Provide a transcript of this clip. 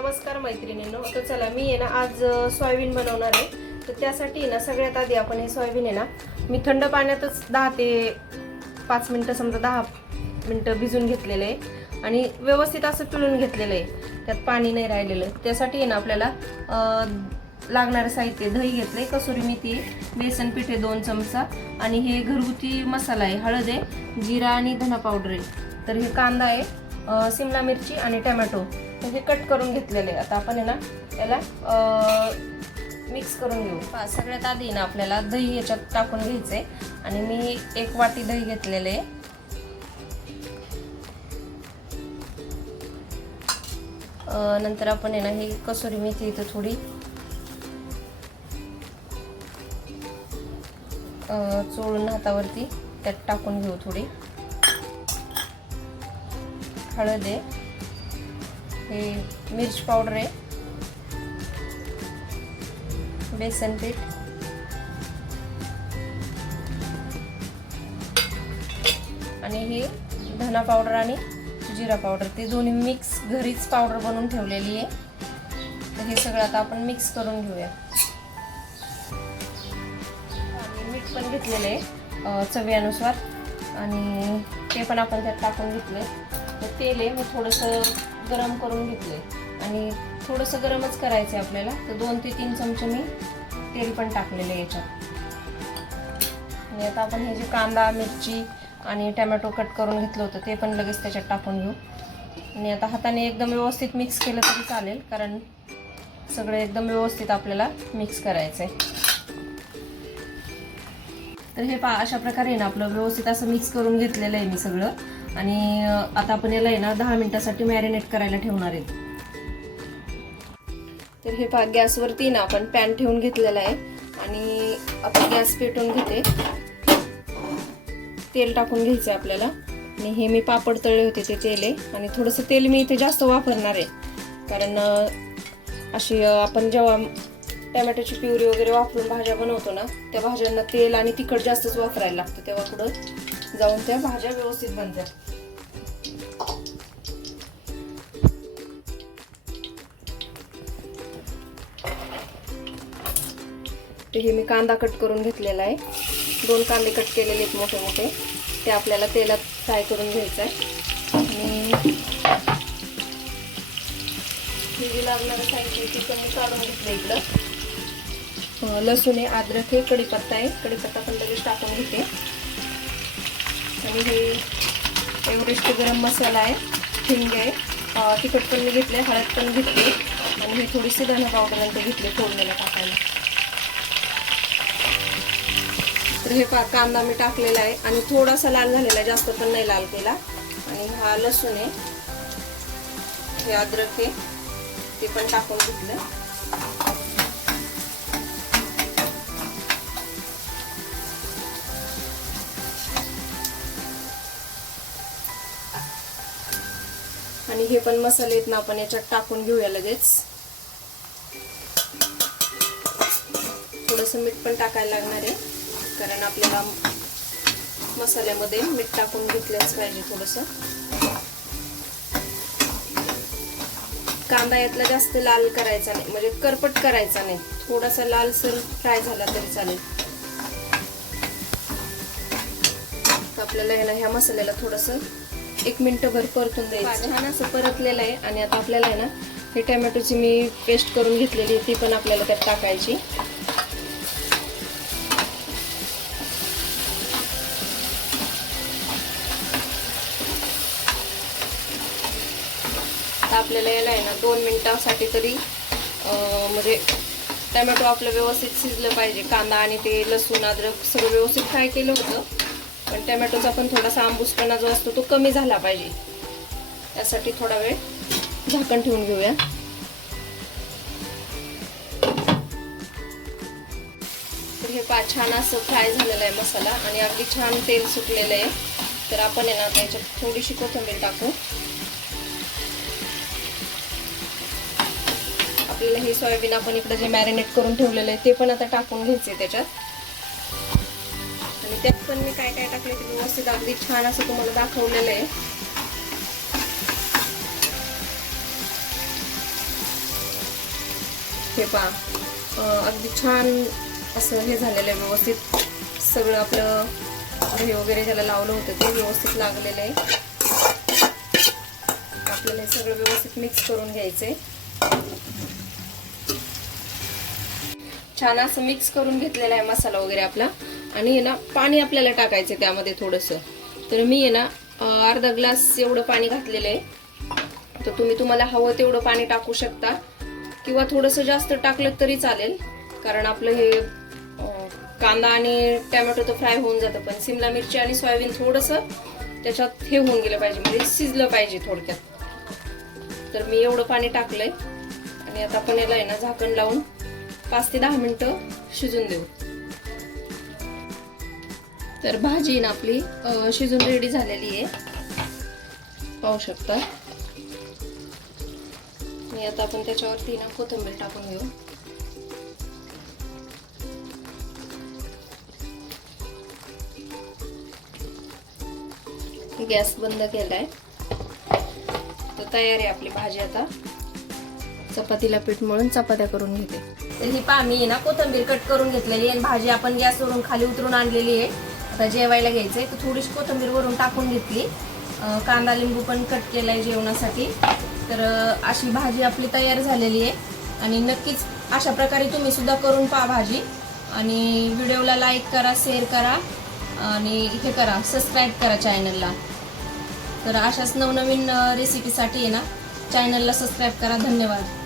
नमस्कार मैत्रिणींनो. तर चला मी आहे ना आज सोयाबीन बनवणार आहे. तर त्यासाठी ना सगळ्यात आधी आपण हे सोयाबीन आहे ना मी थंड पाण्यातच 10 ते 5 मिनिटं समजा 10 मिनिटं भिजून घेतलेलं आहे आणि व्यवस्थित असं पिळून घेतलेलं आहे, त्यात पाणी नाही राहिलेलं. त्यासाठी आहे ना आपल्याला लागणारं साहित्य दही घेतलंय, कसुरी मेथी, बेसन पीठ आहे 2 चमचा आणि हे घरगुती मसाला आहे, हळद आहे, जिरा आणि धना पावडर आहे. तर हे कांदा आहे, शिमला मिरची आणि टोमॅटो हे कट करून घेतलेले. आता आपण आहे ना याला मिक्स करून घेऊ. सगळ्यात आधी ना आपल्याला दही याच्यात टाकून घ्यायचंय आणि मी 1 वाटी दही घेतलेले आहे. नंतर आपण आहे ना ही कसुरी मेथी इथं थोडी चोळून हातावरती त्यात टाकून घेऊ. थोडी हळद आहे, हे मिर्च पावडर आहे, बेसन पीठ, आणि हे धना पावडर आणि जिरा पावडर, ते दोन्ही मिक्स घरीच पावडर बनवून ठेवलेली आहे. तर हे सगळं आता आपण मिक्स करून घेऊया. आणि मीठ पण घेतलेलं आहे चवीनुसार आणि ते पण आपण त्यात टाकून घेतले. तेल आहे मी थोडंसं गरम करून घेतले आणि थोडंसं गरमच करायचं आहे आपल्याला. तर 2 ते 3 चमचे मी तेल पण टाकलेले याच्यात. आणि आता आपण हे जे कांदा, मिरची आणि टोमॅटो कट करून घेतलं होतं ते पण लगेच त्याच्यात टाकून घेऊ. आणि आता हाताने एकदम व्यवस्थित मिक्स केलं तरी चालेल, कारण सगळं एकदम व्यवस्थित आपल्याला मिक्स करायचं आहे. तर हे अशा प्रकारे ना आपलं व्यवस्थित असं मिक्स करून घेतलेलं आहे मी सगळं. आणि आता आपण याला आहे ना 10 मिनिटासाठी मॅरिनेट करायला ठेवणार आहे. तर हे गॅसवरती ना आपण पॅन ठेवून घेतलेला आहे आणि आपण गॅस पेटवून घेते. तेल टाकून घ्यायचं आपल्याला. आणि हे मी पापड तळले होते ते तेल आहे आणि थोडंसं तेल मी इथे जास्त वापरणार आहे, कारण अशी आपण जेव्हा टोमॅटोची प्युरी वगैरे वापरून भाज्या बनवतो ना, त्या भाज्यांना तेल आणि तिखट जास्तच वापरायला लागतं, तेव्हा पुढं जाऊन त्या भाज्या व्यवस्थित बनतात. तर हे मी कांदा कट करून घेतलेला आहे, 2 कांदे कट केलेले आहेत मोठे मोठे, ते आपल्याला तेलात फ्राय करून घ्यायचं आहे. आणि हे जे लागणारं साहित्य ते पण मी काढून घेतलं इकडं. लसूण आहे, अद्रक आहे, कढीपत्ता आहे, कढीपत्ता पण लगेच टाकून घेते. आणि हे एव्हरेस्ट गरम मसाला आहे, हिंग आहे, तिखट पण मी घेतले, हळद पण घेतली आणि हे थोडीशी धना पावडर नंतर घेतले फोडणीला टाकायला. तर हे कांदा मी टाकलेला आहे आणि थोडासा लाल झालेला आहे, जास्त पण नाही लाल केला. आणि हा लसूण आहे, हे अद्रक आहे, ते पण टाकून घेतलं. आणि हे पण मसाले आहेत ना आपण याच्यात टाकून घेऊया लगेच. थोडंसं मीठ पण टाकायला लागणार आहे, कारण आपल्याला मसाल्यामध्ये मीठ टाकून घेतलंच पाहिजे थोडंसं. कांदा यातला जास्त लाल करायचा नाही, म्हणजे करपट करायचा नाही, थोडासा लालसर फ्राय झाला तरी चालेल. आपल्याला आहे ना ह्या मसाल्याला थोडंसं 1 मिनिटभर परतून द्यायचं. छान असं परतलेलं आहे. आणि आता आपल्याला आहे ना हे टोमॅटोची मी पेस्ट करून घेतलेली ती पण आपल्याला त्यात टाकायची. आपल्याला याला आहे ना 2 मिनिटांसाठी तरी म्हणजे टोमॅटो आपलं व्यवस्थित शिजलं पाहिजे. कांदा आणि ते लसूण अद्रक सगळं व्यवस्थित फ्राय केलं होतं, पण टोमॅटोचा पण थोडासा आंबूसपणा जो असतो तो कमी झाला पाहिजे. त्यासाठी थोडा वेळ झाकण ठेवून घेऊया. तर हे छान असं फ्राय झालेलं आहे मसाला आणि अगदी छान तेल सुटलेलं आहे. तर आपण आहे ना त्याच्यात थोडीशी कोथिंबीर टाकू. आपल्याला हे सोयाबीन आपण इकडे जे मॅरिनेट करून ठेवलेलं आहे ते पण आता टाकून घ्यायचे त्याच्यात. आणि त्यात पण मी काय काय टाकले ते व्यवस्थित अगदी छान असं तुम्हाला दाखवलेलं आहे. हे पहा अगदी छान असं हे झालेलं आहे, व्यवस्थित सगळं आपलं दही वगैरे ज्याला लावलं होतं ते व्यवस्थित लागलेलं आहे. आपल्याला हे सगळं व्यवस्थित मिक्स करून घ्यायचंय. छान असं मिक्स करून घेतलेला आहे मसाला वगैरे आपला. आणि आहे ना पाणी आपल्याला टाकायचं त्यामध्ये थोडंसं. तर मी आहे ना अर्धा ग्लास एवढं पाणी घातलेलं आहे. तर तुम्ही तुम्हाला हवं तेवढं पाणी टाकू शकता किंवा थोडंसं जास्त टाकलं तरी चालेल, कारण आपलं हे कांदा आणि टोमॅटो तर फ्राय होऊन जातं, पण सिमला मिरची आणि सोयाबीन थोडंसं त्याच्यात हे होऊन गेलं पाहिजे, म्हणजे शिजलं पाहिजे थोडक्यात. तर मी एवढं पाणी टाकलंय आणि आता आपण याला आहे ना झाकण लावून 5 ते 10 मिनिटं शिजून देऊ. तर भाजी ना आपली शिजून रेडी झालेली आहे, पाहू शकता. आणि आता आपण त्याच्यावरती ना कोथिंबीर टाकून घेऊ. गॅस बंद केलाय. तर तयार आहे आपली भाजी. आता चपातीला पीठ मळून चपात्या करून घेते. तर ही पहा मी ना कोथिंबीर कट करून घेतलेली आहे आणि भाजी आपण गॅसवरून खाली उतरून आणलेली आहे. आता जेवायला घ्यायचंय तर थोडीशी कोथिंबीर वरून टाकून घेतली. कांदा लिंबू पण कट केलाय जेवणासाठी. तर अशी भाजी आपली तयार झालेली आहे. आणि नक्कीच अशा प्रकारे तुम्ही सुद्धा करून पहा भाजी. आणि व्हिडिओला लाईक करा, शेअर करा आणि हे करा, सबस्क्राईब करा चॅनलला. तर अशाच नवनवीन रेसिपीसाठी आहे ना चॅनलला सबस्क्राईब करा. धन्यवाद.